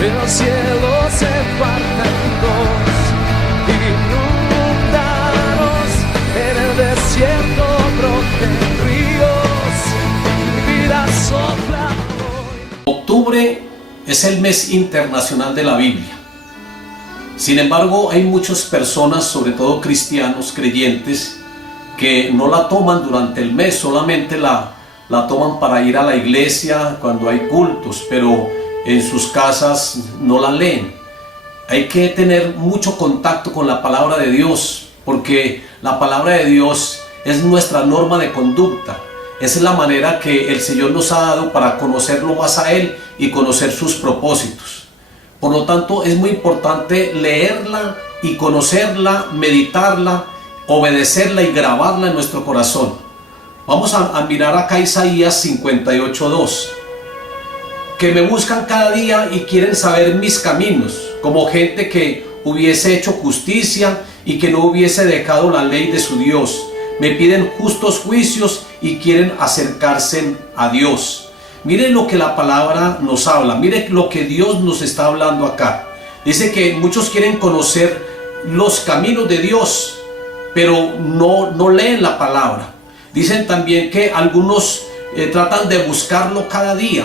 el cielo se parte en dos, inundados en el desierto broten ríos, mi vida sopla hoy. Octubre es el mes internacional de la Biblia. Sin embargo, hay muchas personas, sobre todo cristianos, creyentes, que no la toman durante el mes, solamente la toman para ir a la iglesia cuando hay cultos, pero en sus casas no la leen. Hay que tener mucho contacto con la palabra de Dios, porque la palabra de Dios es nuestra norma de conducta. Esa es la manera que el Señor nos ha dado para conocerlo más a Él y conocer sus propósitos. Por lo tanto, es muy importante leerla y conocerla, meditarla, obedecerla y grabarla en nuestro corazón. Vamos a mirar acá Isaías 58:2. Que me buscan cada día y quieren saber mis caminos, como gente que hubiese hecho justicia y que no hubiese dejado la ley de su Dios. Me piden justos juicios y quieren acercarse a Dios. Miren lo que la palabra nos habla, miren lo que Dios nos está hablando acá. Dice que muchos quieren conocer los caminos de Dios, pero no leen la palabra. Dicen también que algunos tratan de buscarlo cada día.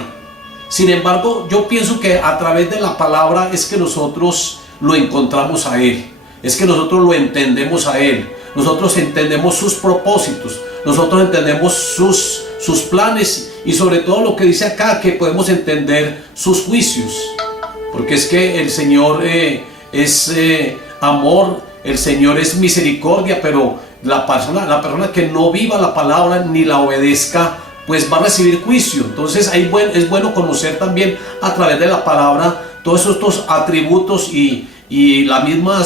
Sin embargo, yo pienso que a través de la palabra es que nosotros lo encontramos a Él, es que nosotros lo entendemos a Él, nosotros entendemos sus propósitos, nosotros entendemos sus planes y sobre todo lo que dice acá, que podemos entender sus juicios, porque es que el Señor es amor, el Señor es misericordia, pero la persona que no viva la palabra ni la obedezca, pues va a recibir juicio. Entonces es bueno conocer también a través de la palabra todos estos atributos y la misma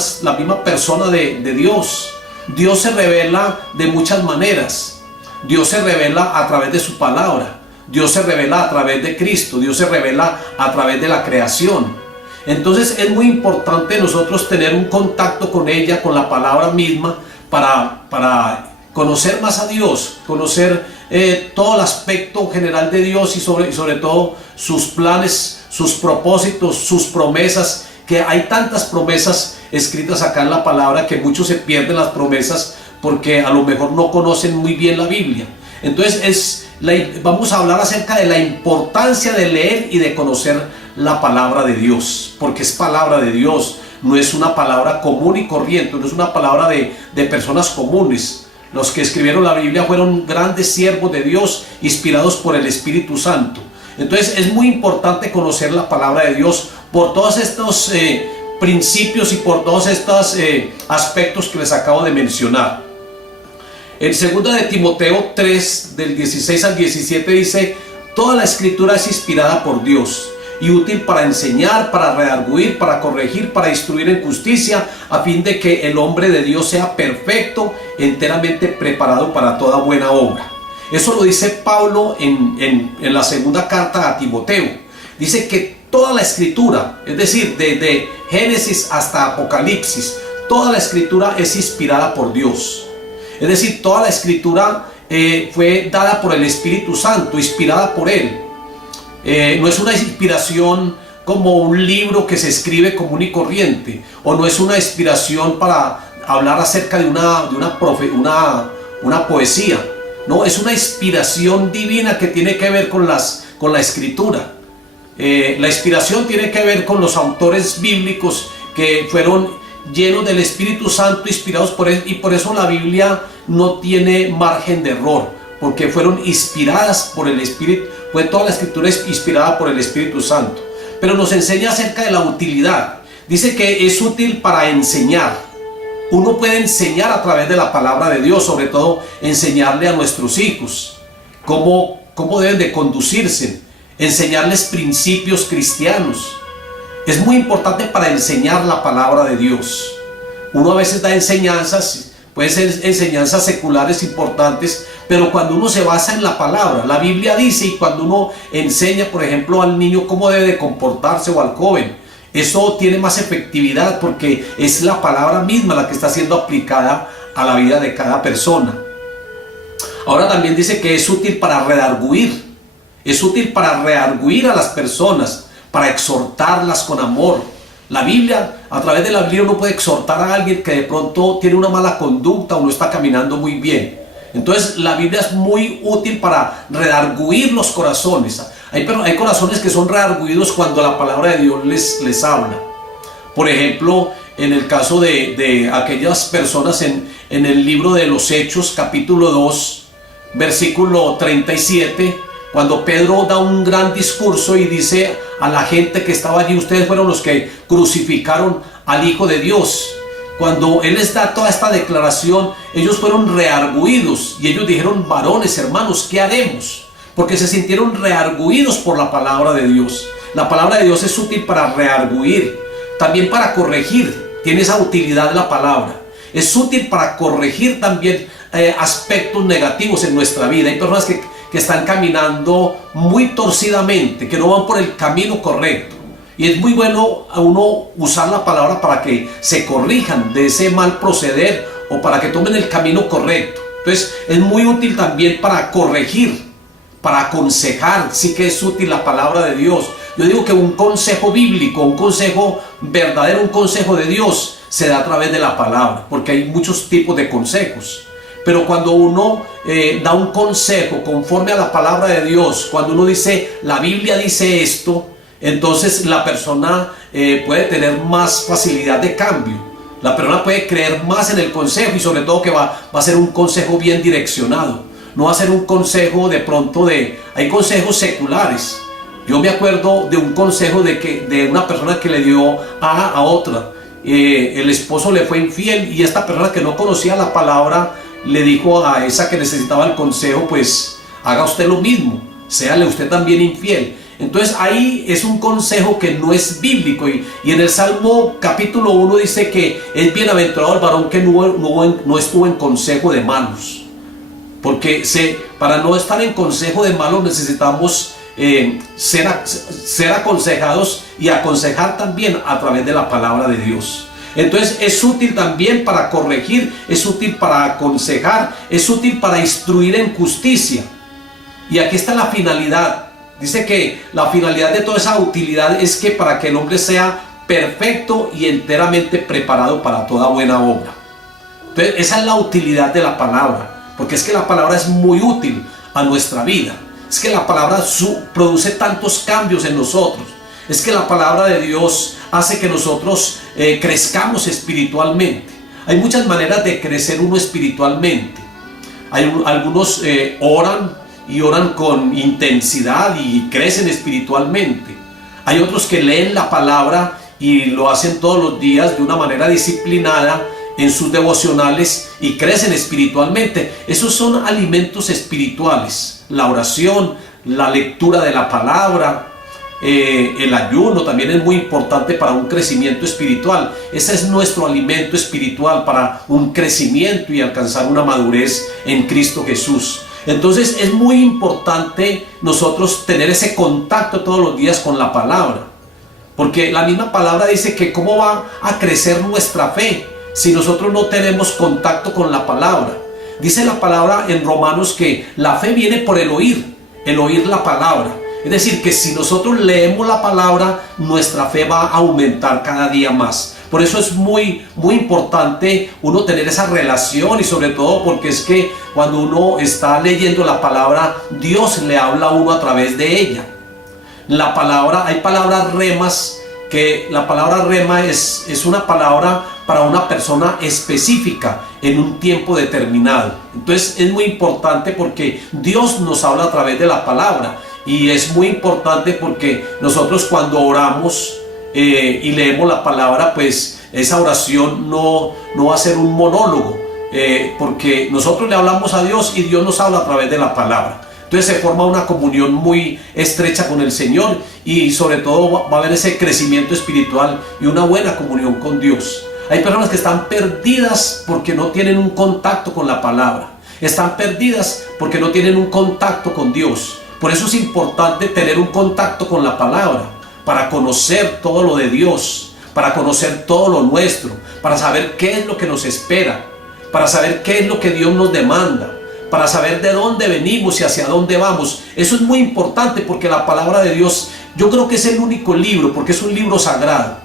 persona de Dios. Dios se revela de muchas maneras. Dios se revela a través de su palabra. Dios se revela a través de Cristo. Dios se revela a través de la creación. Entonces es muy importante nosotros tener un contacto con ella, con la palabra misma, para conocer más a Dios, conocer todo el aspecto general de Dios y sobre todo sus planes, sus propósitos, sus promesas, que hay tantas promesas escritas acá en la palabra que muchos se pierden las promesas porque a lo mejor no conocen muy bien la Biblia. Entonces vamos a hablar acerca de la importancia de leer y de conocer la palabra de Dios, porque es palabra de Dios, no es una palabra común y corriente, no es una palabra de personas comunes. Los que escribieron la Biblia fueron grandes siervos de Dios, inspirados por el Espíritu Santo. Entonces es muy importante conocer la palabra de Dios por todos estos principios y por todos estos aspectos que les acabo de mencionar. En 2 de Timoteo 3, del 16 al 17 dice: toda la escritura es inspirada por Dios y útil para enseñar, para redarguir, para corregir, para instruir en justicia, a fin de que el hombre de Dios sea perfecto, enteramente preparado para toda buena obra. Eso lo dice Pablo en la segunda carta a Timoteo. Dice que toda la escritura, es decir, desde Génesis hasta Apocalipsis, toda la escritura es inspirada por Dios. Es decir, toda la escritura fue dada por el Espíritu Santo, inspirada por Él. No es una inspiración como un libro que se escribe común y corriente, o no es una inspiración para hablar acerca de una poesía. No, es una inspiración divina que tiene que ver con la escritura. La inspiración tiene que ver con los autores bíblicos que fueron llenos del Espíritu Santo, inspirados por Él, y por eso la Biblia no tiene margen de error, porque fueron inspiradas por el Espíritu, fue toda la escritura inspirada por el Espíritu Santo. Pero nos enseña acerca de la utilidad. Dice que es útil para enseñar. Uno puede enseñar a través de la palabra de Dios, sobre todo enseñarle a nuestros hijos cómo deben de conducirse, enseñarles principios cristianos. Es muy importante para enseñar la palabra de Dios. Uno a veces da enseñanzas, pueden ser enseñanzas seculares importantes, pero cuando uno se basa en la palabra, la Biblia dice, y cuando uno enseña, por ejemplo, al niño cómo debe de comportarse o al joven, eso tiene más efectividad porque es la palabra misma la que está siendo aplicada a la vida de cada persona. Ahora también dice que es útil para redarguir. Es útil para redarguir a las personas, para exhortarlas con amor. La Biblia, a través de la Biblia uno puede exhortar a alguien que de pronto tiene una mala conducta o no está caminando muy bien. Entonces la Biblia es muy útil para redarguir los corazones. Hay corazones que son redarguidos cuando la palabra de Dios les habla. Por ejemplo, en el caso de aquellas personas en el libro de los Hechos, capítulo 2, versículo 37, cuando Pedro da un gran discurso y dice a la gente que estaba allí: ustedes fueron los que crucificaron al Hijo de Dios. Cuando él les da toda esta declaración, ellos fueron reargüidos y ellos dijeron: varones, hermanos, ¿qué haremos? Porque se sintieron reargüidos por la palabra de Dios. La palabra de Dios es útil para reargüir, también para corregir. Tiene esa utilidad la palabra. Es útil para corregir también aspectos negativos en nuestra vida. Hay personas que están caminando muy torcidamente, que no van por el camino correcto. Y es muy bueno a uno usar la palabra para que se corrijan de ese mal proceder o para que tomen el camino correcto. Entonces es muy útil también para corregir, para aconsejar. Sí que es útil la palabra de Dios. Yo digo que un consejo bíblico, un consejo verdadero, un consejo de Dios se da a través de la palabra, porque hay muchos tipos de consejos. Pero cuando uno da un consejo conforme a la palabra de Dios, cuando uno dice: la Biblia dice esto, entonces la persona puede tener más facilidad de cambio. La persona puede creer más en el consejo y sobre todo que va a ser un consejo bien direccionado. No va a ser un consejo de pronto hay consejos seculares. Yo me acuerdo de un consejo de una persona que le dio a otra. El esposo le fue infiel y esta persona que no conocía la palabra le dijo a esa que necesitaba el consejo: pues haga usted lo mismo, séale usted también infiel. Entonces ahí es un consejo que no es bíblico, y en el Salmo capítulo 1 dice que es bienaventurado el varón que no estuvo en consejo de malos. Porque para no estar en consejo de malos necesitamos ser aconsejados y aconsejar también a través de la palabra de Dios. Entonces es útil también para corregir, es útil para aconsejar, es útil para instruir en justicia. Y aquí está la finalidad. Dice que la finalidad de toda esa utilidad es que para que el hombre sea perfecto y enteramente preparado para toda buena obra. Entonces esa es la utilidad de la palabra, porque es que la palabra es muy útil a nuestra vida. Es que la palabra produce tantos cambios en nosotros. Es que la palabra de Dios hace que nosotros crezcamos espiritualmente. Hay muchas maneras de crecer uno espiritualmente. Algunos oran con intensidad y crecen espiritualmente. Hay otros que leen la palabra y lo hacen todos los días de una manera disciplinada en sus devocionales y crecen espiritualmente. Esos son alimentos espirituales. La oración, la lectura de la palabra, el ayuno también es muy importante para un crecimiento espiritual. Ese es nuestro alimento espiritual para un crecimiento y alcanzar una madurez en Cristo Jesús. Entonces es muy importante nosotros tener ese contacto todos los días con la palabra, porque la misma palabra dice que cómo va a crecer nuestra fe si nosotros no tenemos contacto con la palabra. Dice la palabra en Romanos que la fe viene por el oír la palabra. Es decir, que si nosotros leemos la palabra, nuestra fe va a aumentar cada día más. Por eso es muy importante uno tener esa relación, y sobre todo porque es que cuando uno está leyendo la palabra, Dios le habla a uno a través de ella. Hay palabras remas, que la palabra rema es una palabra para una persona específica en un tiempo determinado. Entonces es muy importante porque Dios nos habla a través de la palabra. Y es muy importante porque nosotros cuando oramos y leemos la palabra, pues esa oración no va a ser un monólogo, porque nosotros le hablamos a Dios y Dios nos habla a través de la palabra. Entonces se forma una comunión muy estrecha con el Señor, y sobre todo va a haber ese crecimiento espiritual y una buena comunión con Dios. Hay personas que están perdidas porque no tienen un contacto con la palabra. Están perdidas porque no tienen un contacto con Dios. Por eso es importante tener un contacto con la palabra, para conocer todo lo de Dios, para conocer todo lo nuestro, para saber qué es lo que nos espera, para saber qué es lo que Dios nos demanda, para saber de dónde venimos y hacia dónde vamos. Eso es muy importante porque la palabra de Dios, yo creo que es el único libro, porque es un libro sagrado,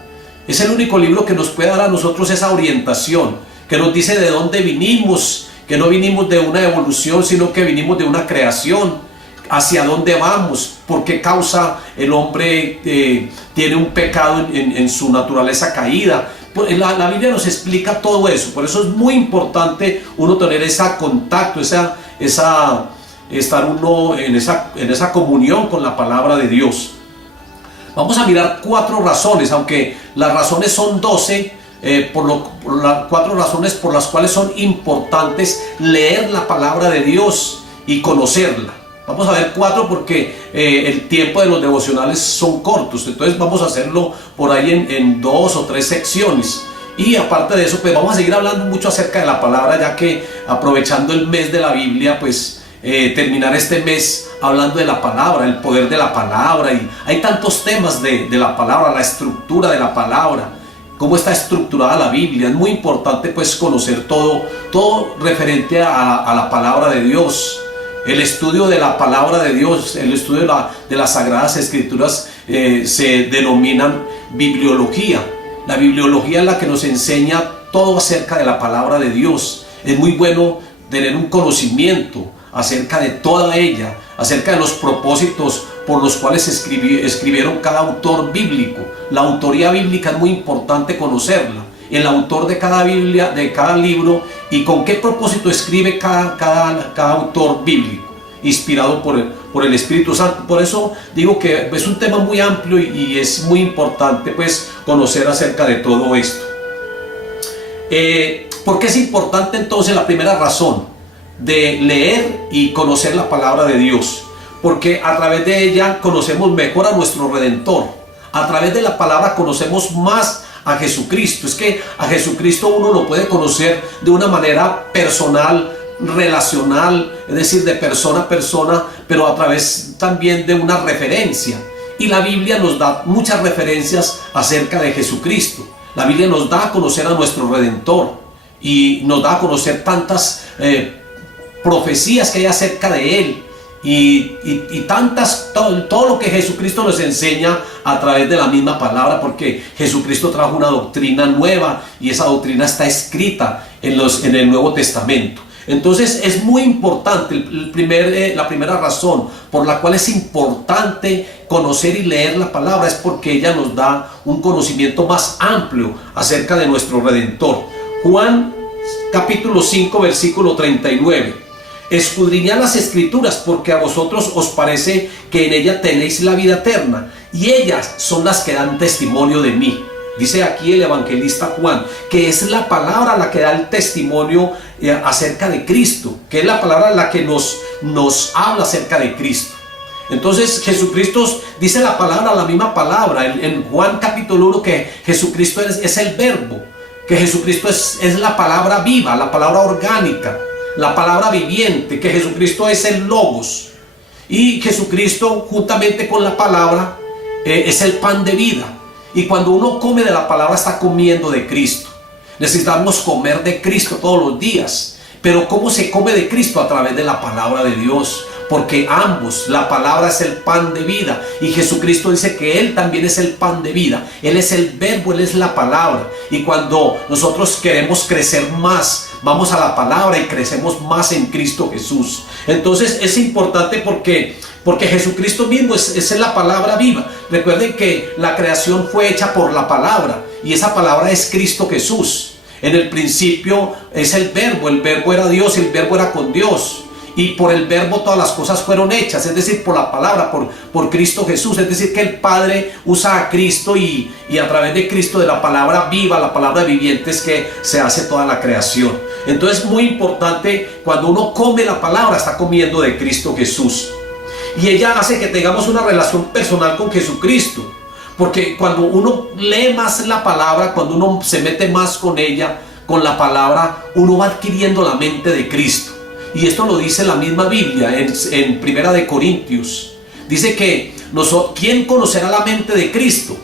es el único libro que nos puede dar a nosotros esa orientación, que nos dice de dónde vinimos, que no vinimos de una evolución, sino que vinimos de una creación, hacia dónde vamos, por qué causa el hombre tiene un pecado en su naturaleza caída. La Biblia nos explica todo eso. Por eso es muy importante uno tener ese contacto, estar uno en esa comunión con la palabra de Dios. Vamos a mirar 4 razones, aunque las razones son 12, 4 razones por las cuales son importantes leer la palabra de Dios y conocerla. Vamos a ver 4 porque el tiempo de los devocionales son cortos, entonces vamos a hacerlo por ahí en 2 o 3 secciones. Y aparte de eso, pues vamos a seguir hablando mucho acerca de la palabra, ya que aprovechando el mes de la Biblia, pues terminar este mes hablando de la palabra, el poder de la palabra, y hay tantos temas de la palabra, la estructura de la palabra, cómo está estructurada la Biblia. Es muy importante pues conocer todo referente a la palabra de Dios. El estudio de la palabra de Dios, el estudio de las Sagradas Escrituras se denominan bibliología. La bibliología es la que nos enseña todo acerca de la palabra de Dios. Es muy bueno tener un conocimiento acerca de toda ella, acerca de los propósitos por los cuales escribieron cada autor bíblico. La autoría bíblica es muy importante conocerla. El autor de cada Biblia, de cada libro, y con qué propósito escribe cada autor bíblico, inspirado por el Espíritu Santo. Por eso digo que es un tema muy amplio y es muy importante pues conocer acerca de todo esto. ¿Por qué es importante entonces la primera razón de leer y conocer la palabra de Dios? Porque a través de ella conocemos mejor a nuestro Redentor. A través de la palabra conocemos más a Jesucristo. Es que a Jesucristo uno lo puede conocer de una manera personal, relacional, es decir, de persona a persona, pero a través también de una referencia. Y la Biblia nos da muchas referencias acerca de Jesucristo. La Biblia nos da a conocer a nuestro Redentor y nos da a conocer tantas profecías que hay acerca de Él. Y todo lo que Jesucristo nos enseña a través de la misma palabra, porque Jesucristo trajo una doctrina nueva y esa doctrina está escrita en el Nuevo Testamento. Entonces es muy importante, la primera razón por la cual es importante conocer y leer la palabra es porque ella nos da un conocimiento más amplio acerca de nuestro Redentor. Juan capítulo 5 versículo 39. Escudriñad las Escrituras, porque a vosotros os parece que en ella tenéis la vida eterna, y ellas son las que dan testimonio de mí. Dice aquí el evangelista Juan, que es la palabra la que da el testimonio acerca de Cristo, que es la palabra la que nos habla acerca de Cristo. Entonces Jesucristo, dice la palabra, la misma palabra, en Juan capítulo 1, que Jesucristo es el verbo, que Jesucristo es la palabra viva, la palabra orgánica, la palabra viviente, que Jesucristo es el Logos, y Jesucristo juntamente con la palabra es el pan de vida. Y cuando uno come de la palabra está comiendo de Cristo. Necesitamos comer de Cristo todos los días. Pero ¿cómo se come de Cristo? A través de la palabra de Dios. Porque ambos, la palabra es el pan de vida, y Jesucristo dice que Él también es el pan de vida. Él es el verbo, Él es la palabra. Y cuando nosotros queremos crecer más, vamos a la palabra y crecemos más en Cristo Jesús. Entonces es importante porque Jesucristo mismo es la palabra viva. Recuerden que la creación fue hecha por la palabra, y esa palabra es Cristo Jesús. En el principio es el verbo era Dios, el verbo era con Dios. Y por el verbo todas las cosas fueron hechas, es decir, por la palabra, por Cristo Jesús. Es decir, que el Padre usa a Cristo y a través de Cristo, de la palabra viva, la palabra viviente, es que se hace toda la creación. Entonces, muy importante, cuando uno come la palabra, está comiendo de Cristo Jesús. Y ella hace que tengamos una relación personal con Jesucristo. Porque cuando uno lee más la palabra, cuando uno se mete más con ella, con la palabra, uno va adquiriendo la mente de Cristo. Y esto lo dice la misma Biblia en Primera de Corintios. Dice que ¿quién conocerá la mente de Cristo?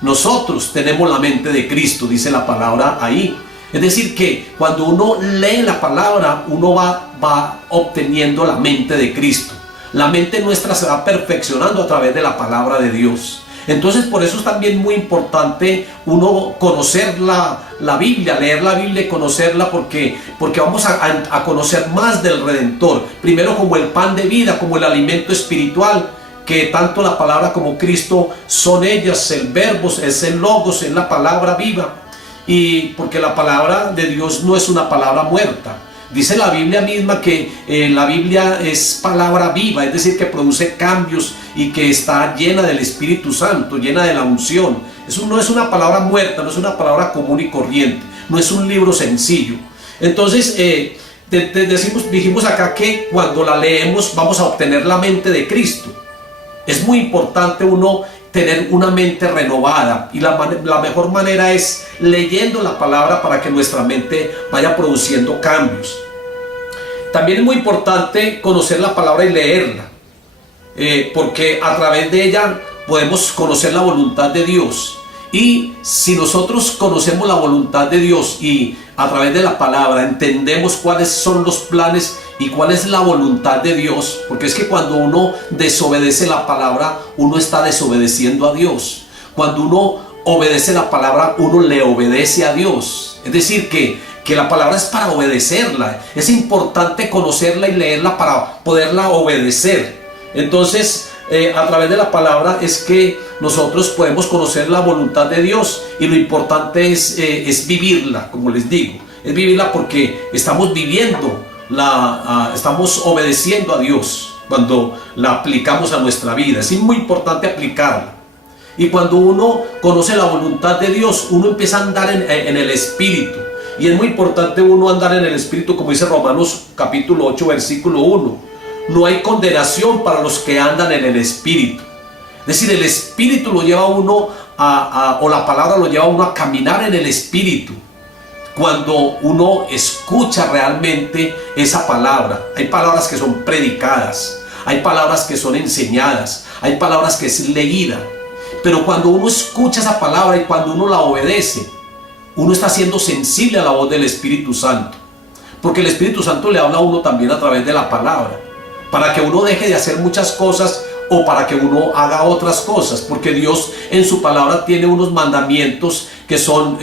Nosotros tenemos la mente de Cristo, dice la palabra ahí. Es decir, que cuando uno lee la palabra, uno va obteniendo la mente de Cristo. La mente nuestra se va perfeccionando a través de la palabra de Dios. Entonces, por eso es también muy importante uno conocer la Biblia, leer la Biblia y conocerla, porque vamos a conocer más del Redentor. Primero, como el pan de vida, como el alimento espiritual, que tanto la palabra como Cristo son ellas, el verbo, es el logos, es la palabra viva. Y porque la palabra de Dios no es una palabra muerta. Dice la Biblia misma que la Biblia es palabra viva, es decir, que produce cambios y que está llena del Espíritu Santo, llena de la unción. Eso no es una palabra muerta, no es una palabra común y corriente, no es un libro sencillo. Entonces, dijimos acá que cuando la leemos vamos a obtener la mente de Cristo. Es muy importante uno tener una mente renovada, y la mejor manera es leyendo la palabra para que nuestra mente vaya produciendo cambios. También es muy importante conocer la palabra y leerla, porque a través de ella podemos conocer la voluntad de Dios. Y si nosotros conocemos la voluntad de Dios y a través de la palabra entendemos cuáles son los planes y cuál es la voluntad de Dios, porque es que cuando uno desobedece la palabra, uno está desobedeciendo a Dios. Cuando uno obedece la palabra, uno le obedece a Dios. Es decir, que la palabra es para obedecerla. Es importante conocerla y leerla para poderla obedecer. Entonces, a través de la palabra es que nosotros podemos conocer la voluntad de Dios, y lo importante es vivirla, como les digo. Es vivirla porque estamos viviendo, estamos obedeciendo a Dios cuando la aplicamos a nuestra vida. Es muy importante aplicarla. Y cuando uno conoce la voluntad de Dios, uno empieza a andar en el Espíritu. Y es muy importante uno andar en el Espíritu, como dice Romanos capítulo 8, versículo 1. No hay condenación para los que andan en el Espíritu. Es decir, el Espíritu lo lleva a uno o la palabra lo lleva a uno a caminar en el Espíritu. Cuando uno escucha realmente esa palabra, hay palabras que son predicadas, hay palabras que son enseñadas, hay palabras que es leída. Pero cuando uno escucha esa palabra y cuando uno la obedece, uno está siendo sensible a la voz del Espíritu Santo. Porque el Espíritu Santo le habla a uno también a través de la palabra, para que uno deje de hacer muchas cosas o para que uno haga otras cosas, porque Dios en su palabra tiene unos mandamientos que son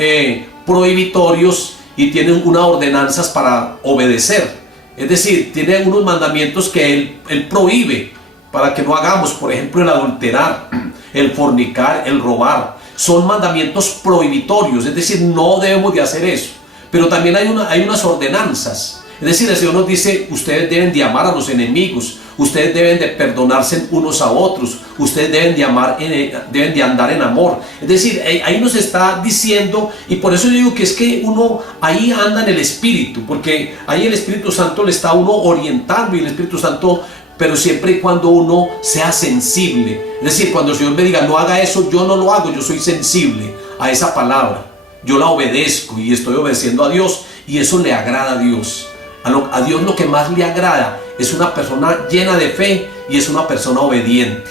prohibitorios y tiene unas ordenanzas para obedecer. Es decir, tiene unos mandamientos que Él prohíbe para que no hagamos, por ejemplo, el adulterar, el fornicar, el robar. Son mandamientos prohibitorios, es decir, no debemos de hacer eso. Pero también hay unas ordenanzas. Es decir, el Señor nos dice, ustedes deben de amar a los enemigos, ustedes deben de perdonarse unos a otros, ustedes deben de andar en amor. Es decir, ahí nos está diciendo, y por eso yo digo que es que uno ahí anda en el Espíritu, porque ahí el Espíritu Santo le está a uno orientando, y el Espíritu Santo, pero siempre y cuando uno sea sensible. Es decir, cuando el Señor me diga, no haga eso, yo no lo hago, yo soy sensible a esa palabra, yo la obedezco y estoy obedeciendo a Dios, y eso le agrada a Dios. A Dios lo que más le agrada es una persona llena de fe y es una persona obediente.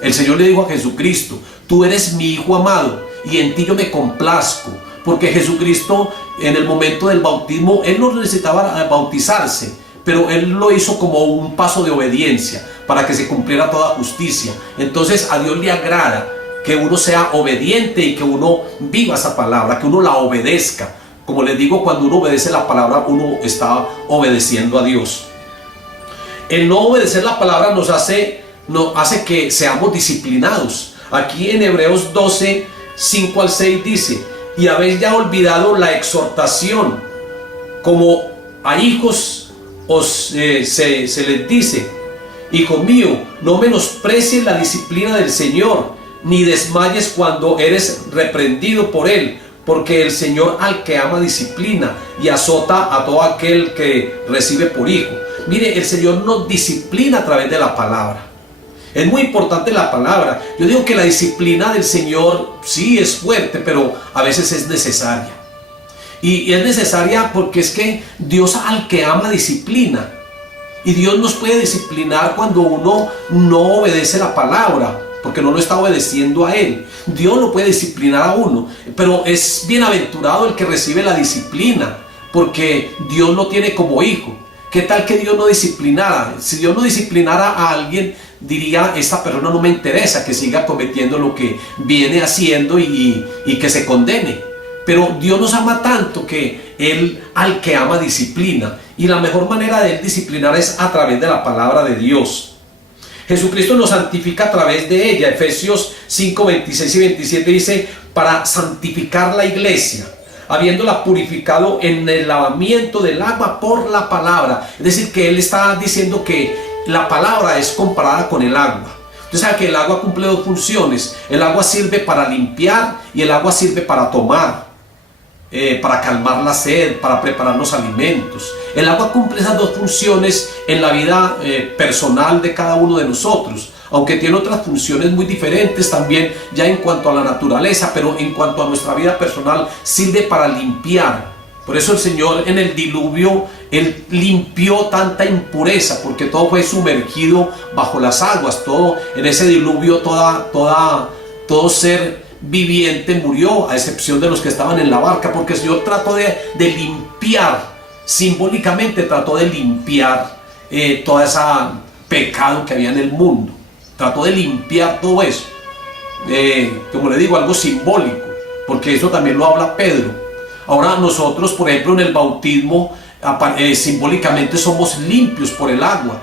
El Señor le dijo a Jesucristo, tú eres mi Hijo amado y en ti yo me complazco, porque Jesucristo en el momento del bautismo, Él no necesitaba bautizarse, pero Él lo hizo como un paso de obediencia para que se cumpliera toda justicia. Entonces a Dios le agrada que uno sea obediente y que uno viva esa palabra, que uno la obedezca. Como les digo, cuando uno obedece la palabra, uno está obedeciendo a Dios. El no obedecer la palabra nos hace que seamos disciplinados. Aquí en Hebreos 12, 5 al 6 dice, y habéis ya olvidado la exhortación, como a hijos se les dice, hijo mío, no menosprecies la disciplina del Señor, ni desmayes cuando eres reprendido por Él, porque el Señor al que ama disciplina y azota a todo aquel que recibe por hijo. Mire, el Señor nos disciplina a través de la palabra. Es muy importante la palabra. Yo digo que la disciplina del Señor sí es fuerte, pero a veces es necesaria. Y es necesaria porque es que Dios al que ama disciplina. Y Dios nos puede disciplinar cuando uno no obedece la palabra. porque no lo está obedeciendo a Él. Dios lo puede disciplinar a uno, pero es bienaventurado el que recibe la disciplina, porque Dios lo tiene como hijo. ¿Qué tal que Dios no disciplinara? Si Dios no disciplinara a alguien, diría: esta persona no me interesa, que siga cometiendo lo que viene haciendo y que se condene. Pero Dios nos ama tanto que Él al que ama disciplina, y la mejor manera de Él disciplinar es a través de la palabra de Dios. Jesucristo nos santifica a través de ella. Efesios 5, 26 y 27 dice: para santificar la iglesia, habiéndola purificado en el lavamiento del agua por la palabra. Es decir, que Él está diciendo que la palabra es comparada con el agua. Usted sabe que el agua cumple dos funciones. El agua sirve para limpiar y el agua sirve para tomar, para calmar la sed, para preparar los alimentos. El agua cumple esas dos funciones en la vida personal de cada uno de nosotros, aunque tiene otras funciones muy diferentes también ya en cuanto a la naturaleza, pero en cuanto a nuestra vida personal sirve para limpiar. Por eso el Señor en el diluvio, Él limpió tanta impureza, porque todo fue sumergido bajo las aguas. Todo en ese diluvio, todo ser viviente murió, a excepción de los que estaban en la barca, porque el Señor trató de limpiar, simbólicamente trató de limpiar todo ese pecado que había en el mundo. Trató de limpiar todo eso, como le digo, algo simbólico, porque eso también lo habla Pedro. Ahora nosotros, por ejemplo, en el bautismo, simbólicamente somos limpios por el agua,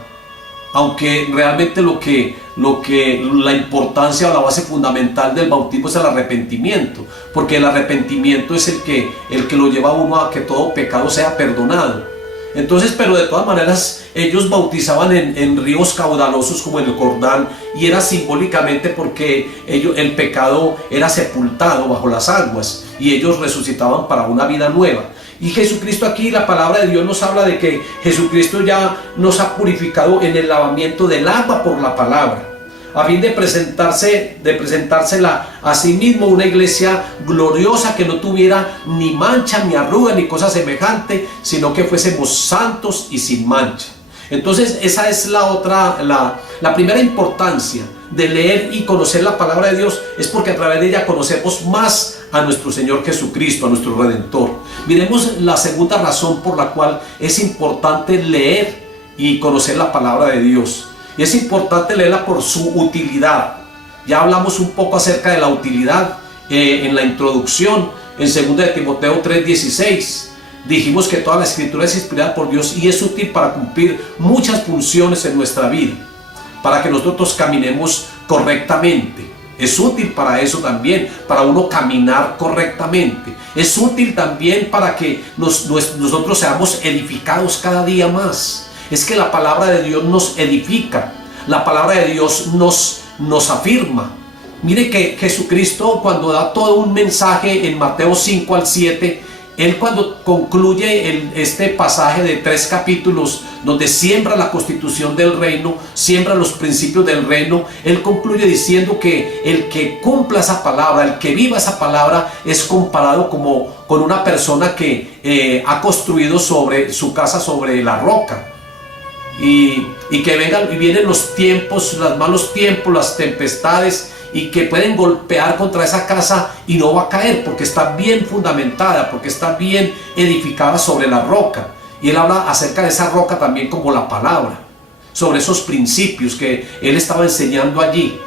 aunque realmente la importancia o la base fundamental del bautismo es el arrepentimiento, porque el arrepentimiento es el que lo lleva a uno a que todo pecado sea perdonado. Entonces, pero de todas maneras, ellos bautizaban en ríos caudalosos como en el Jordán, y era simbólicamente porque el pecado era sepultado bajo las aguas y ellos resucitaban para una vida nueva. Y Jesucristo, aquí la palabra de Dios nos habla de que Jesucristo ya nos ha purificado en el lavamiento del agua por la palabra, a fin de presentársela a sí mismo una iglesia gloriosa, que no tuviera ni mancha, ni arruga, ni cosa semejante, sino que fuésemos santos y sin mancha. Entonces esa es la primera importancia de leer y conocer la palabra de Dios, es porque a través de ella conocemos más a nuestro Señor Jesucristo, a nuestro Redentor. Miremos la segunda razón por la cual es importante leer y conocer la palabra de Dios. Y es importante leerla por su utilidad. Ya hablamos un poco acerca de la utilidad en la introducción, en 2 de Timoteo 3:16. Dijimos que toda la escritura es inspirada por Dios y es útil para cumplir muchas funciones en nuestra vida, para que nosotros caminemos correctamente. Es útil para eso también, para uno caminar correctamente. Es útil también para que nosotros seamos edificados cada día más. Es que la palabra de Dios nos edifica, la palabra de Dios nos afirma. Mire que Jesucristo, cuando da todo un mensaje en Mateo 5 al 7, Él, cuando concluye este pasaje de 3 capítulos donde siembra la constitución del reino, siembra los principios del reino, Él concluye diciendo que el que cumpla esa palabra, el que viva esa palabra, es comparado como con una persona que ha construido sobre su casa sobre la roca. Y que vienen los tiempos, los malos tiempos, las tempestades, y que pueden golpear contra esa casa y no va a caer, porque está bien fundamentada, porque está bien edificada sobre la roca. Y Él habla acerca de esa roca también como la palabra, sobre esos principios que Él estaba enseñando allí.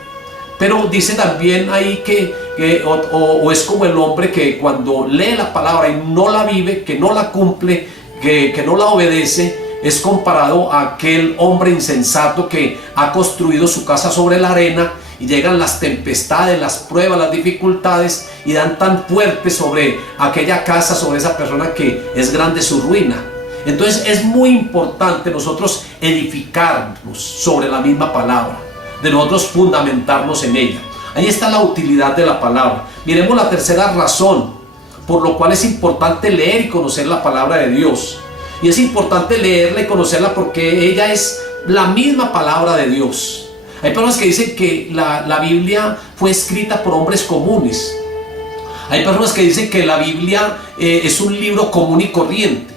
Pero dice también ahí que es como el hombre que cuando lee la palabra y no la vive, que no la cumple, que no la obedece, es comparado a aquel hombre insensato que ha construido su casa sobre la arena, y llegan las tempestades, las pruebas, las dificultades, y dan tan fuerte sobre aquella casa, sobre esa persona, que es grande su ruina. Entonces es muy importante nosotros edificarnos sobre la misma palabra, de nosotros fundamentarnos en ella. Ahí está la utilidad de la palabra. Miremos la tercera razón por lo cual es importante leer y conocer la palabra de Dios. Y es importante leerla y conocerla porque ella es la misma palabra de Dios. Hay personas que dicen que la Biblia fue escrita por hombres comunes. Hay personas que dicen que la Biblia es un libro común y corriente.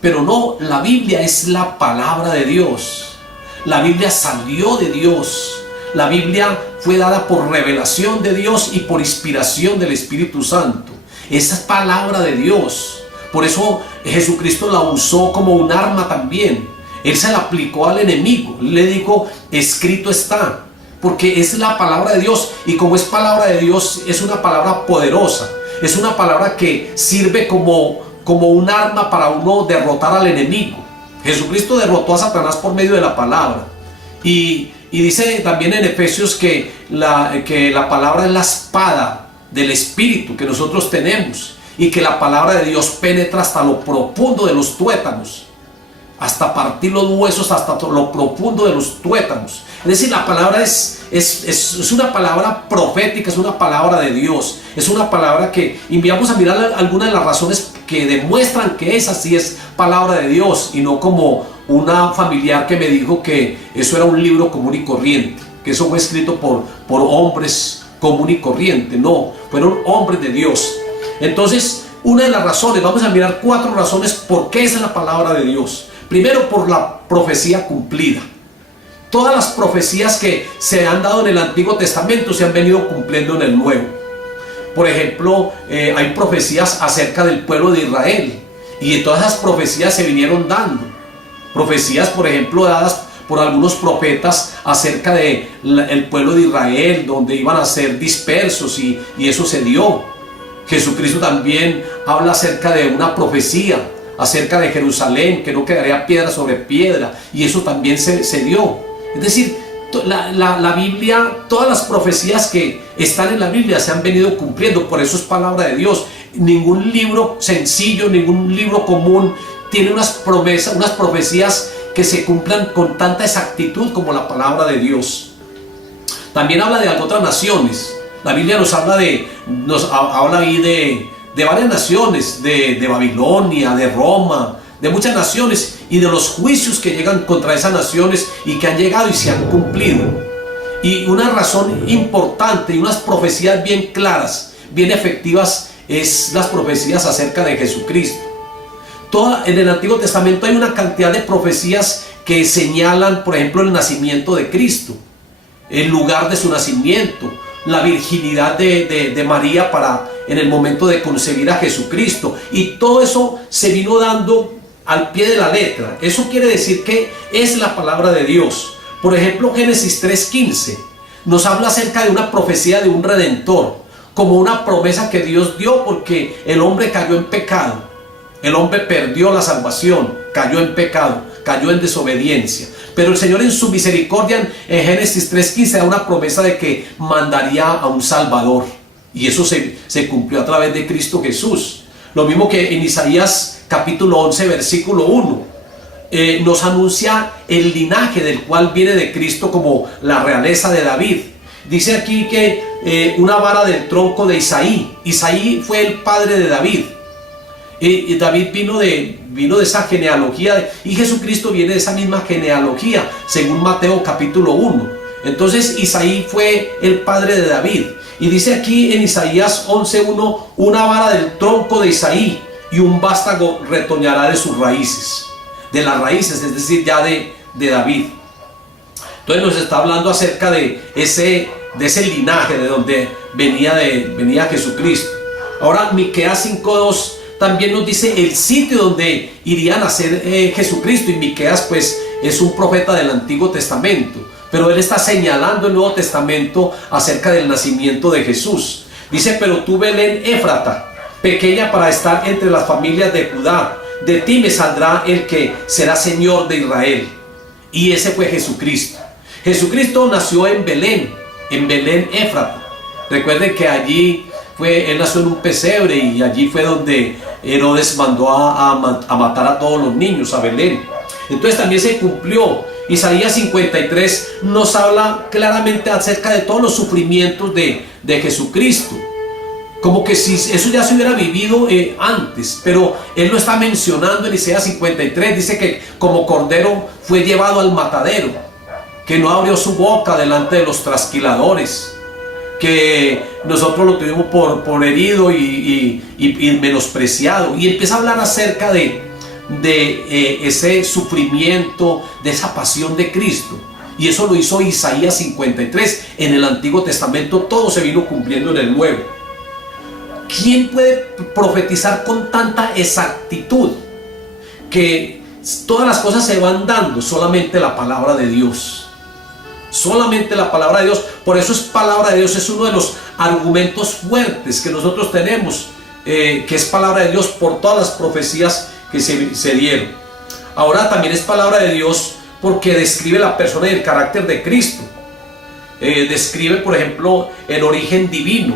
Pero no, la Biblia es la palabra de Dios. La Biblia salió de Dios. La Biblia fue dada por revelación de Dios y por inspiración del Espíritu Santo. Esa es palabra de Dios. Por eso Jesucristo la usó como un arma también. Él se la aplicó al enemigo. Le dijo, escrito está. Porque es la palabra de Dios. Y como es palabra de Dios, es una palabra poderosa. Es una palabra que sirve como un arma para uno derrotar al enemigo. Jesucristo derrotó a Satanás por medio de la palabra. Y dice también en Efesios que la palabra es la espada del Espíritu que nosotros tenemos. Y que la palabra de Dios penetra hasta lo profundo de los tuétanos, hasta partir los huesos, hasta lo profundo de los tuétanos. Es decir, la palabra es una palabra profética, es una palabra de Dios. Es una palabra que enviamos a mirar algunas de las razones que demuestran que esa sí es palabra de Dios, y no como una familiar que me dijo que eso era un libro común y corriente, que eso fue escrito por hombres común y corriente. No, fueron hombres de Dios. Entonces, una de las razones, vamos a mirar 4 razones por qué es la palabra de Dios. Primero, por la profecía cumplida. Todas las profecías que se han dado en el Antiguo Testamento se han venido cumpliendo en el Nuevo. Por ejemplo, hay profecías acerca del pueblo de Israel, y todas esas profecías se vinieron dando. Profecías, por ejemplo, dadas por algunos profetas acerca del pueblo de Israel, donde iban a ser dispersos, y eso se dio. Jesucristo también habla acerca de una profecía acerca de Jerusalén, que no quedaría piedra sobre piedra, y eso también se dio. Es decir, la Biblia, todas las profecías que están en la Biblia se han venido cumpliendo. Por eso es palabra de Dios. Ningún libro sencillo, ningún libro común tiene unas promesas, unas profecías que se cumplan con tanta exactitud como la palabra de Dios. También habla de las otras naciones. La Biblia nos habla ahí de varias naciones, de Babilonia, de Roma, de muchas naciones, y de los juicios que llegan contra esas naciones y que han llegado y se han cumplido. Y una razón importante y unas profecías bien claras, bien efectivas, es las profecías acerca de Jesucristo. En el Antiguo Testamento hay una cantidad de profecías que señalan, por ejemplo, el nacimiento de Cristo, el lugar de su nacimiento, la virginidad de María en el momento de concebir a Jesucristo, y todo eso se vino dando al pie de la letra. Eso quiere decir que es la palabra de Dios. Por ejemplo, Génesis 3:15 nos habla acerca de una profecía de un redentor, como una promesa que Dios dio, porque el hombre cayó en pecado, el hombre perdió la salvación, cayó en pecado, cayó en desobediencia. Pero el Señor, en su misericordia, en Génesis 3:15 da una promesa de que mandaría a un Salvador, y eso se cumplió a través de Cristo Jesús. Lo mismo que en Isaías capítulo 11 versículo 1 nos anuncia el linaje del cual viene de Cristo, como la realeza de David. Dice aquí que una vara del tronco de Isaí. Isaí fue el padre de David. Y David vino de esa genealogía, y Jesucristo viene de esa misma genealogía, según Mateo capítulo 1. Entonces Isaí fue el padre de David. Y dice aquí en Isaías 11:1, una vara del tronco de Isaí y un vástago retoñará de sus raíces. De las raíces, es decir, ya de David. Entonces nos está hablando acerca de ese linaje de donde venía Jesucristo. Ahora, Miqueas 5:2 también nos dice el sitio donde iría a nacer Jesucristo. Y Miqueas, pues, es un profeta del Antiguo Testamento, pero él está señalando el Nuevo Testamento acerca del nacimiento de Jesús. Dice: pero tú, Belén Éfrata, pequeña para estar entre las familias de Judá, de ti me saldrá el que será Señor de Israel. Y ese fue Jesucristo. Jesucristo nació en Belén Éfrata. Recuerden que allí él nació en un pesebre, y allí fue donde Herodes mandó a matar a todos los niños, a Belén. Entonces también se cumplió. Isaías 53 nos habla claramente acerca de todos los sufrimientos de Jesucristo, como que si eso ya se hubiera vivido antes, pero él lo está mencionando en Isaías 53. Dice que como cordero fue llevado al matadero, que no abrió su boca delante de los trasquiladores, que nosotros lo tuvimos por herido y menospreciado. Y empieza a hablar acerca de ese sufrimiento, de esa pasión de Cristo. Y eso lo hizo Isaías 53. En el Antiguo Testamento todo se vino cumpliendo en el Nuevo. ¿Quién puede profetizar con tanta exactitud que todas las cosas se van dando? Solamente la palabra de Dios. Solamente la palabra de Dios. Por eso es palabra de Dios, es uno de los argumentos fuertes que nosotros tenemos, que es palabra de Dios por todas las profecías que se dieron. Ahora también es palabra de Dios porque describe la persona y el carácter de Cristo. Describe, por ejemplo, el origen divino.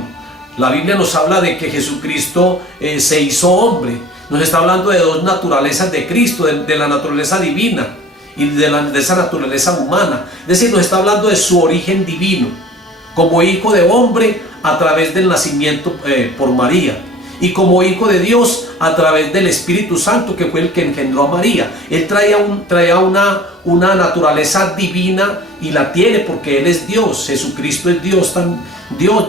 La Biblia nos habla de que Jesucristo se hizo hombre. Nos está hablando de dos naturalezas de Cristo, de la naturaleza divina y de esa naturaleza humana. Es decir, nos está hablando de su origen divino, como hijo de hombre a través del nacimiento por María, y como hijo de Dios a través del Espíritu Santo, que fue el que engendró a María. Él traía una naturaleza divina, y la tiene porque Él es Dios. Jesucristo es Dios,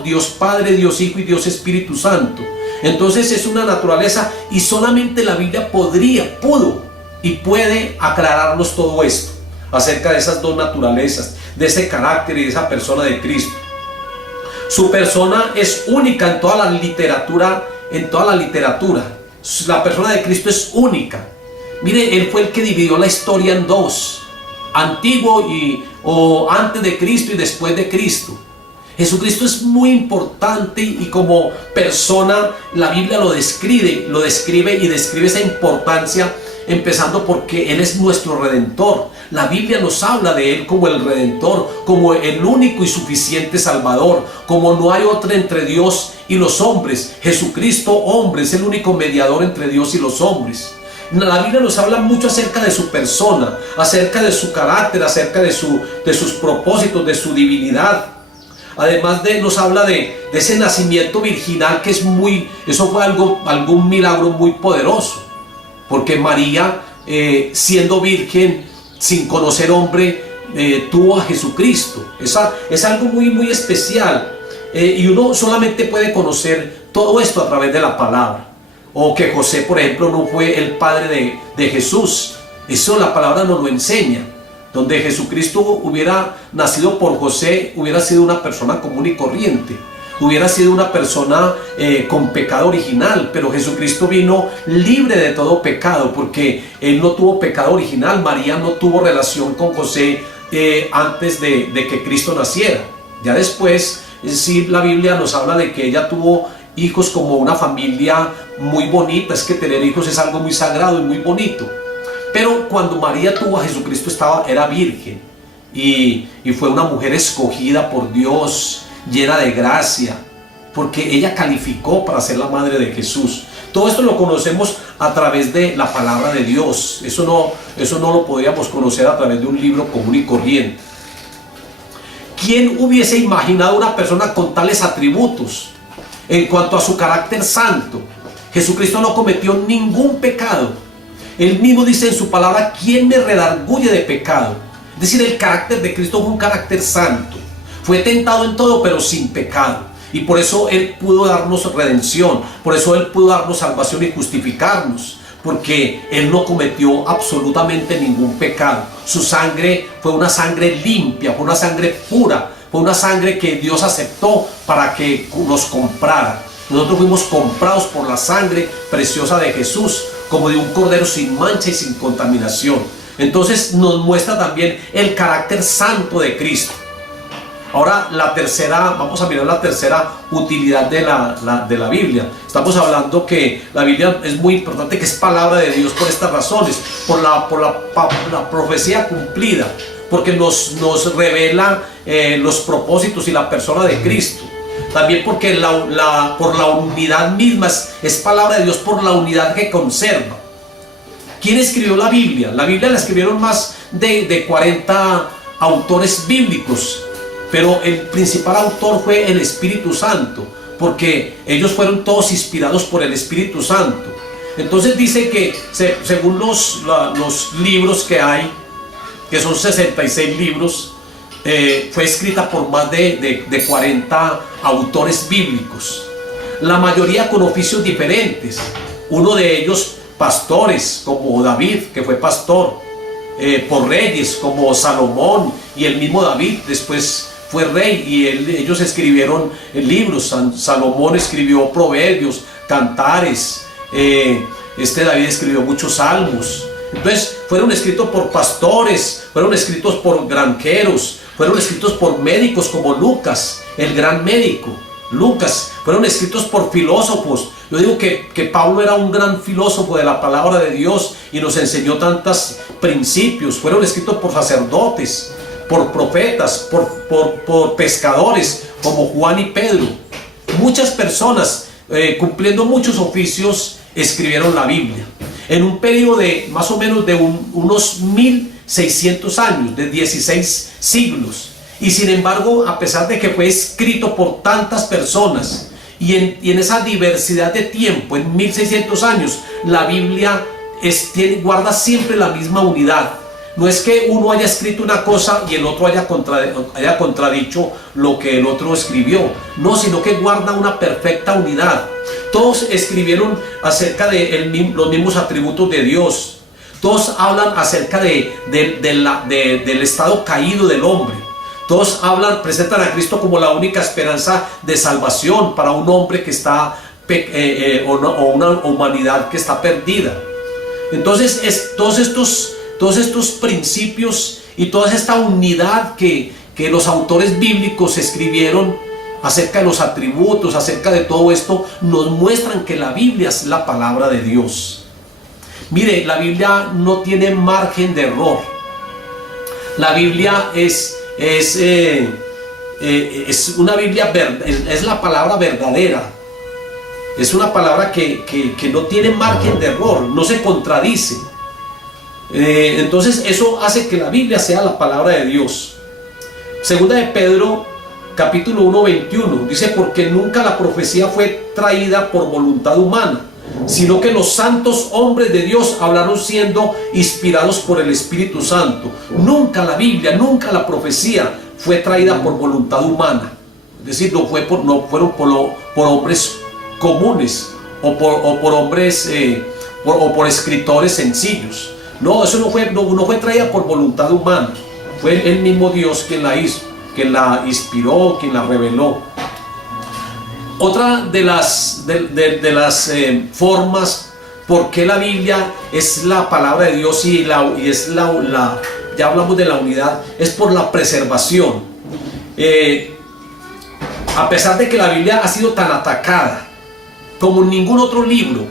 Dios Padre, Dios Hijo y Dios Espíritu Santo. Entonces es una naturaleza, y solamente la Biblia pudo y puede aclararnos todo esto acerca de esas dos naturalezas, de ese carácter y de esa persona de Cristo. Su persona es única en toda la literatura. La persona de Cristo es única. Mire, Él fue el que dividió la historia en dos: antiguo o antes de Cristo y después de Cristo. Jesucristo es muy importante, y como persona la Biblia lo describe y describe esa importancia, empezando porque Él es nuestro Redentor. La Biblia nos habla de Él como el Redentor, como el único y suficiente Salvador, como no hay otro entre Dios y los hombres. Jesucristo, hombre, es el único mediador entre Dios y los hombres. La Biblia nos habla mucho acerca de su persona, acerca de su carácter, acerca de sus propósitos, de su divinidad. Además nos habla de ese nacimiento virginal, que eso fue algún milagro muy poderoso, porque María, siendo virgen, sin conocer hombre, tuvo a Jesucristo. Es algo muy, muy especial, y uno solamente puede conocer todo esto a través de la palabra. O que José, por ejemplo, no fue el padre de Jesús. Eso la palabra nos lo enseña. Donde Jesucristo hubiera nacido por José, hubiera sido una persona común y corriente, hubiera sido una persona con pecado original. Pero Jesucristo vino libre de todo pecado, porque Él no tuvo pecado original. María no tuvo relación con José antes de que Cristo naciera. Ya después, sí, la Biblia nos habla de que ella tuvo hijos como una familia muy bonita. Es que tener hijos es algo muy sagrado y muy bonito. Pero cuando María tuvo a Jesucristo era virgen, y fue una mujer escogida por Dios, llena de gracia, porque ella calificó para ser la madre de Jesús. Todo esto lo conocemos a través de la palabra de Dios. Eso no lo podíamos conocer a través de un libro común y corriente. ¿Quién hubiese imaginado una persona con tales atributos? En cuanto a su carácter santo, Jesucristo no cometió ningún pecado. Él mismo dice en su palabra: ¿quién me redarguye de pecado? Es decir, el carácter de Cristo fue un carácter santo. Fue tentado en todo, pero sin pecado. Y por eso Él pudo darnos redención. Por eso Él pudo darnos salvación y justificarnos. Porque Él no cometió absolutamente ningún pecado. Su sangre fue una sangre limpia, fue una sangre pura. Fue una sangre que Dios aceptó para que nos comprara. Nosotros fuimos comprados por la sangre preciosa de Jesús, como de un cordero sin mancha y sin contaminación. Entonces nos muestra también el carácter santo de Cristo. Ahora vamos a mirar la tercera utilidad de la Biblia. Estamos hablando que la Biblia es muy importante, que es palabra de Dios por estas razones: por la profecía cumplida, porque nos revela los propósitos y la persona de Cristo. También porque por la unidad misma, es palabra de Dios por la unidad que conserva. ¿Quién escribió la Biblia? La Biblia la escribieron más de 40 autores bíblicos, pero el principal autor fue el Espíritu Santo, porque ellos fueron todos inspirados por el Espíritu Santo. Entonces dice que según los libros que hay, que son 66 libros, fue escrita por más de 40 autores bíblicos, la mayoría con oficios diferentes. Uno de ellos pastores, como David, que fue pastor. por reyes como Salomón y el mismo David después fue rey, y ellos escribieron libros. Salomón escribió proverbios, cantares, David escribió muchos salmos. Entonces fueron escritos por pastores, fueron escritos por granjeros, fueron escritos por médicos como Lucas, el gran médico Lucas, fueron escritos por filósofos. Yo digo que Pablo era un gran filósofo de la palabra de Dios y nos enseñó tantos principios. Fueron escritos por sacerdotes, por profetas, por pescadores como Juan y Pedro. Muchas personas cumpliendo muchos oficios escribieron la Biblia en un periodo de más o menos de unos 1600 años, de 16 siglos. Y sin embargo, a pesar de que fue escrito por tantas personas y en esa diversidad de tiempo, en 1600 años, la Biblia guarda siempre la misma unidad. No es que uno haya escrito una cosa y el otro haya contradicho lo que el otro escribió, no, sino que guarda una perfecta unidad. Todos escribieron acerca de los mismos atributos de Dios. Todos hablan acerca del estado caído del hombre. Todos presentan a Cristo como la única esperanza de salvación para un hombre que está o una humanidad que está perdida. Entonces todos estos principios y toda esta unidad que los autores bíblicos escribieron acerca de los atributos, acerca de todo esto, nos muestran que la Biblia es la palabra de Dios. Mire, la Biblia no tiene margen de error. La Biblia es una Biblia, es la palabra verdadera. Es una palabra que no tiene margen de error, no se contradice. Entonces eso hace que la Biblia sea la palabra de Dios. Segunda de Pedro capítulo 1, 21 dice: porque nunca la profecía fue traída por voluntad humana, sino que los santos hombres de Dios hablaron siendo inspirados por el Espíritu Santo. Nunca la Biblia, nunca la profecía fue traída por voluntad humana. Es decir, no fueron por hombres comunes o por hombres o por escritores sencillos. No, eso no fue traída por voluntad humana. Fue el mismo Dios quien la hizo, quien la inspiró, quien la reveló. Otra de las formas por qué la Biblia es la palabra de Dios ya hablamos de la unidad, es por la preservación. A pesar de que la Biblia ha sido tan atacada como ningún otro libro,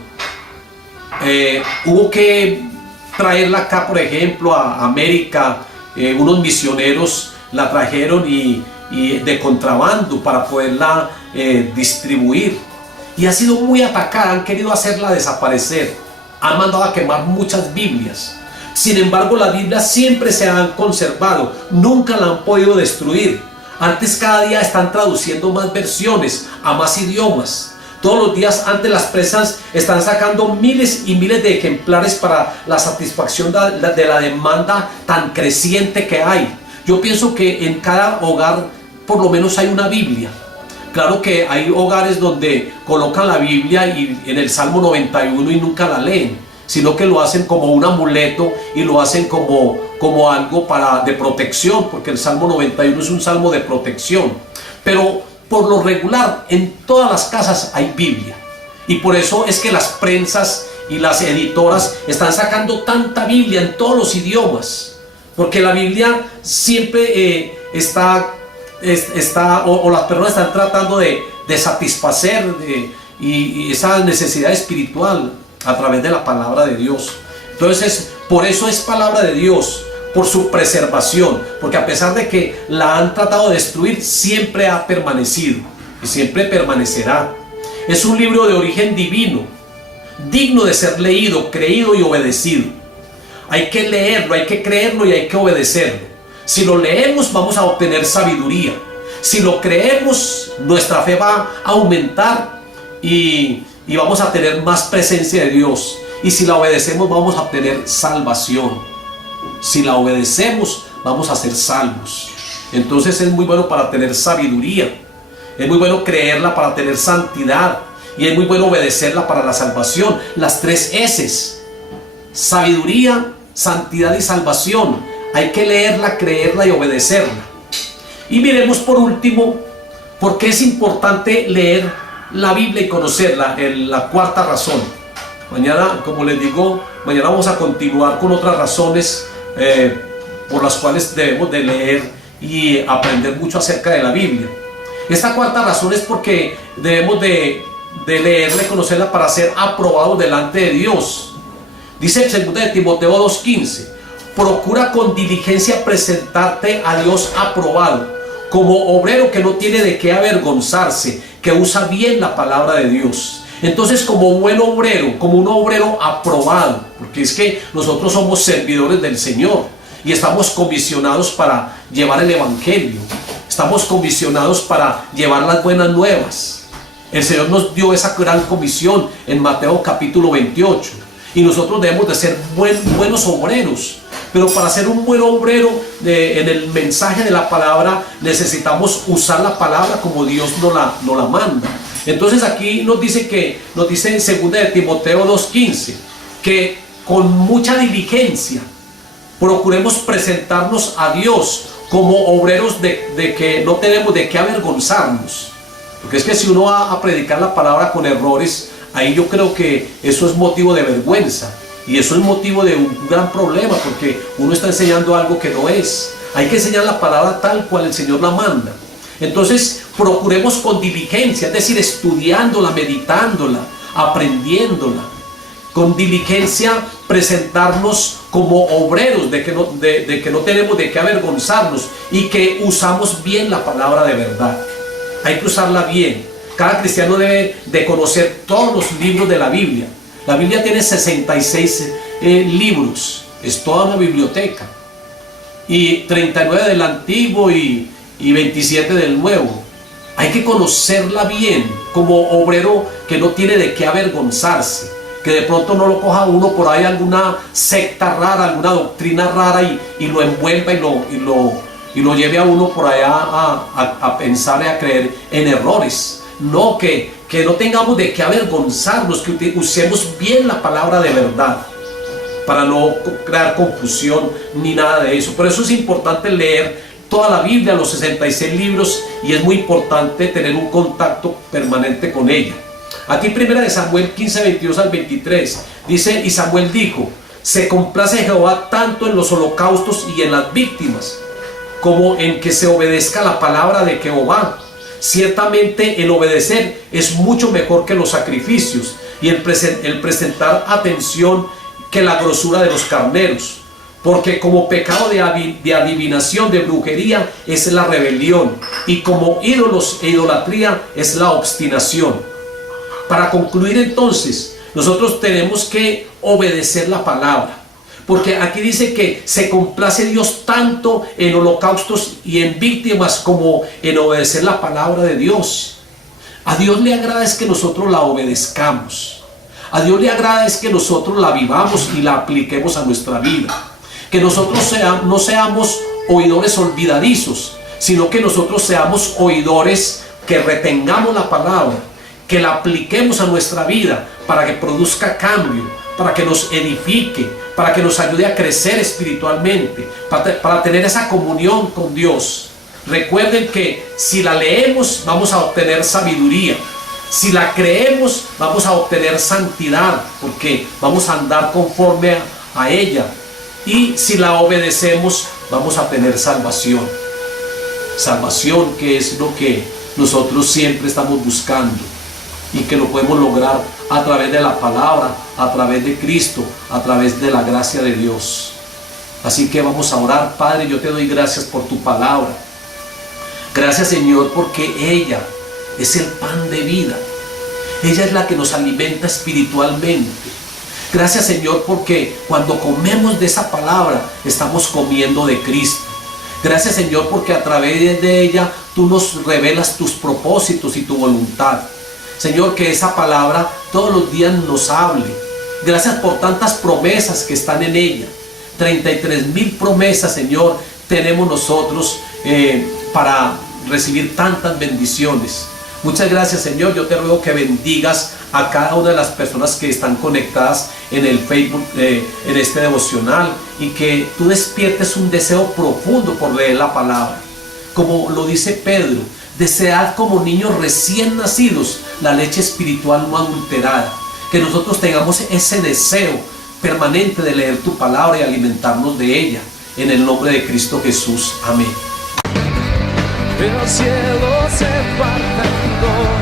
hubo que traerla acá, por ejemplo, a América. Unos misioneros la trajeron y de contrabando para poderla distribuir, y ha sido muy atacada. Han querido hacerla desaparecer, han mandado a quemar muchas Biblias. Sin embargo, la Biblia siempre se han conservado, nunca la han podido destruir. Antes, cada día están traduciendo más versiones a más idiomas. Todos los días, antes, las presas están sacando miles y miles de ejemplares para la satisfacción de la demanda tan creciente que hay. Yo pienso que en cada hogar por lo menos hay una Biblia. Claro que hay hogares donde colocan la Biblia y en el Salmo 91 y nunca la leen, sino que lo hacen como un amuleto y lo hacen como algo de protección, porque el Salmo 91 es un salmo de protección. Pero por lo regular, en todas las casas hay Biblia, y por eso es que las prensas y las editoras están sacando tanta Biblia en todos los idiomas, porque la Biblia siempre está o las personas están tratando de satisfacer y esa necesidad espiritual a través de la palabra de Dios. Entonces, por eso es palabra de Dios, por su preservación, porque a pesar de que la han tratado de destruir, siempre ha permanecido y siempre permanecerá. Es un libro de origen divino, digno de ser leído, creído y obedecido. Hay que leerlo, hay que creerlo y hay que obedecerlo. Si lo leemos, vamos a obtener sabiduría. Si lo creemos, nuestra fe va a aumentar y vamos a tener más presencia de Dios. Y si la obedecemos, vamos a obtener salvación. Si la obedecemos, vamos a ser salvos. Entonces es muy bueno para tener sabiduría. Es muy bueno creerla para tener santidad. Y es muy bueno obedecerla para la salvación. Las 3 S's: sabiduría, santidad y salvación. Hay que leerla, creerla y obedecerla. Y miremos por último, ¿por qué es importante leer la Biblia y conocerla? La cuarta razón. Mañana, como les digo, mañana vamos a continuar con otras razones por las cuales debemos de leer y aprender mucho acerca de la Biblia. Esta cuarta razón es porque debemos de leerla y conocerla para ser aprobados delante de Dios. Dice en 2 de Timoteo 2:15, procura con diligencia presentarte a Dios aprobado, como obrero que no tiene de qué avergonzarse, que usa bien la palabra de Dios. Entonces, como buen obrero, como un obrero aprobado, porque es que nosotros somos servidores del Señor y estamos comisionados para llevar el Evangelio, estamos comisionados para llevar las buenas nuevas. El Señor nos dio esa gran comisión en Mateo capítulo 28 y nosotros debemos de ser buenos obreros. Pero para ser un buen obrero en el mensaje de la palabra necesitamos usar la palabra como Dios nos la manda. Entonces aquí nos dice en 2 de Timoteo 2:15 que con mucha diligencia procuremos presentarnos a Dios como obreros de que no tenemos de qué avergonzarnos. Porque es que si uno va a predicar la palabra con errores, ahí yo creo que eso es motivo de vergüenza. Y eso es motivo de un gran problema, porque uno está enseñando algo que no es. Hay que enseñar la palabra tal cual el Señor la manda. Entonces, procuremos con diligencia, es decir, estudiándola, meditándola, aprendiéndola. Con diligencia presentarnos como obreros de que no tenemos de qué avergonzarnos y que usamos bien la palabra de verdad. Hay que usarla bien. Cada cristiano debe de conocer todos los libros de la Biblia. La Biblia tiene 66 libros, es toda una biblioteca, y 39 del Antiguo y 27 del Nuevo. Hay que conocerla bien como obrero que no tiene de qué avergonzarse, que de pronto no lo coja uno por ahí alguna secta rara, alguna doctrina rara y lo envuelva y lo lleve a uno por allá a pensar y a creer en errores. No, que no tengamos de qué avergonzarnos, que usemos bien la palabra de verdad para no crear confusión ni nada de eso. Por eso es importante leer toda la Biblia, los 66 libros, y es muy importante tener un contacto permanente con ella. Aquí 1 de Samuel 15, 22 al 23 dice: y Samuel dijo, se complace Jehová tanto en los holocaustos y en las víctimas, como en que se obedezca la palabra de Jehová. Ciertamente el obedecer es mucho mejor que los sacrificios, y el presentar atención que la grosura de los carneros. Porque como pecado de adivinación, de brujería, es la rebelión, y como ídolos e idolatría es la obstinación. Para concluir entonces, nosotros tenemos que obedecer la palabra. Porque aquí dice que se complace Dios tanto en holocaustos y en víctimas como en obedecer la palabra de Dios. A Dios le agrada es que nosotros la obedezcamos. A Dios le agrada es que nosotros la vivamos y la apliquemos a nuestra vida. Que nosotros no seamos oidores olvidadizos, sino que nosotros seamos oidores que retengamos la palabra, que la apliquemos a nuestra vida para que produzca cambio, para que nos edifique, para que nos ayude a crecer espiritualmente, para tener esa comunión con Dios. Recuerden que si la leemos vamos a obtener sabiduría, si la creemos vamos a obtener santidad, porque vamos a andar conforme a ella, y si la obedecemos vamos a tener salvación. Salvación, que es lo que nosotros siempre estamos buscando y que lo podemos lograr a través de la palabra, a través de Cristo, a través de la gracia de Dios. Así que vamos a orar. Padre, yo te doy gracias por tu palabra. Gracias, Señor, porque ella es el pan de vida. Ella es la que nos alimenta espiritualmente. Gracias, Señor, porque cuando comemos de esa palabra estamos comiendo de Cristo. Gracias, Señor, porque a través de ella tú nos revelas tus propósitos y tu voluntad. Señor, que esa palabra todos los días nos hable. Gracias por tantas promesas que están en ella. 33,000 promesas, Señor, tenemos nosotros para recibir tantas bendiciones. Muchas gracias, Señor. Yo te ruego que bendigas a cada una de las personas que están conectadas en el Facebook, en este devocional, y que tú despiertes un deseo profundo por leer la palabra. Como lo dice Pedro, desead como niños recién nacidos la leche espiritual no adulterada. Que nosotros tengamos ese deseo permanente de leer tu palabra y alimentarnos de ella. En el nombre de Cristo Jesús. Amén. El cielo se parte en dos.